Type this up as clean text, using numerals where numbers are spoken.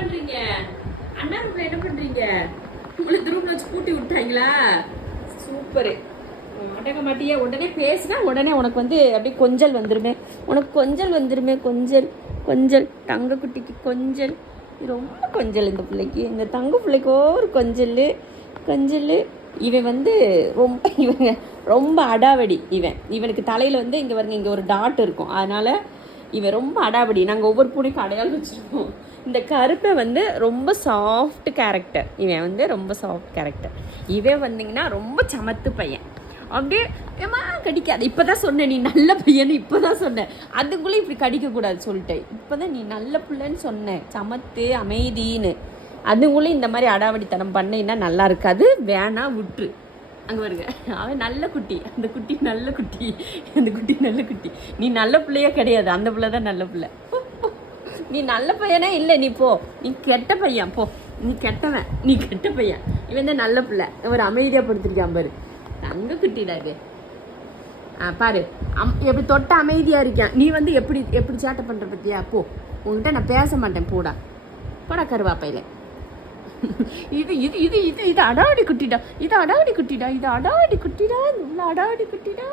பண்றீங்க? அண்ணா ரூம்ல என்ன பண்றீங்க? உங்களுக்கு ரூம்ல வச்சு பூட்டி விட்டாங்களா? சூப்பர். அடங்க மாட்டியே. உடனே பேசினா உடனே உனக்கு வந்து அப்படியே கொஞ்சல் வந்துருமே. உனக்கு கொஞ்சல் வந்துருமே. கொஞ்சல் கொஞ்சல் தங்க குட்டிக்கு கொஞ்சல். ரொம்ப கொஞ்சல் இந்த பிள்ளைக்கு. இந்த தங்க பிள்ளைக்கோ ஒரு கொஞ்சல் கொஞ்சல். இவன் வந்து இவங்க ரொம்ப அடாவடி. இவனுக்கு தலையில் வந்து இங்கே பாருங்க, இங்கே ஒரு டாட் இருக்கும். அதனால் இவன் ரொம்ப அடாவடி. நாங்கள் ஒவ்வொரு பூனைக்கும் அடையாளம் வச்சுருக்கோம். இந்த கருப்பை வந்து ரொம்ப சாஃப்ட் கேரக்டர். இவன் வந்து ரொம்ப சாஃப்ட் கேரக்டர். இவன் வந்தீங்கன்னா ரொம்ப சமத்து பையன். அப்படியே ஏமா கடிக்காது. இப்போ தான் சொன்னேன் நீ நல்ல பையன்னு. இப்போ தான் சொன்னேன். அதுக்குள்ளே இப்படி கடிக்கக்கூடாது சொல்லிட்டேன். இப்போ தான் நீ நல்ல பிள்ளைன்னு சொன்னேன், சமத்து அமைதின்னு. அதுக்குள்ளே இந்த மாதிரி அடாவடித்தனம் பண்ணின்னா நல்லா இருக்காது. வேணா விட்டுரு. அங்கே வருங்க, அவன் நல்ல குட்டி. அந்த குட்டி நல்ல குட்டி. அந்த குட்டி நல்ல குட்டி. நீ நல்ல பிள்ளையே கிடையாது. அந்த பிள்ளை தான் நல்ல பிள்ளை. நீ நல்ல பையனே இல்லை. நீ போ. நீ கெட்ட பையன். போ. நீ கெட்டவன். நீ கெட்ட பையன். இவன் தான் நல்ல பிள்ளை. ஒரு அமைதியாக படுத்திருக்கான் பாரு. தங்க குட்டிடா இது. பாரு எப்படி தொட்ட அமைதியாக இருக்கான். நீ வந்து எப்படி எப்படி சேட்டை பண்ணுற பற்றியா? போ. உங்ககிட்ட நான் பேச மாட்டேன். போடா போடா கருவாப்பையில். இது இது இது இது இது அடாவடி குட்டிடா. இது அடாவடி குட்டிடா. இது அடாவடி குட்டிடா. இவ்வளோ அடாவடி குட்டிடா.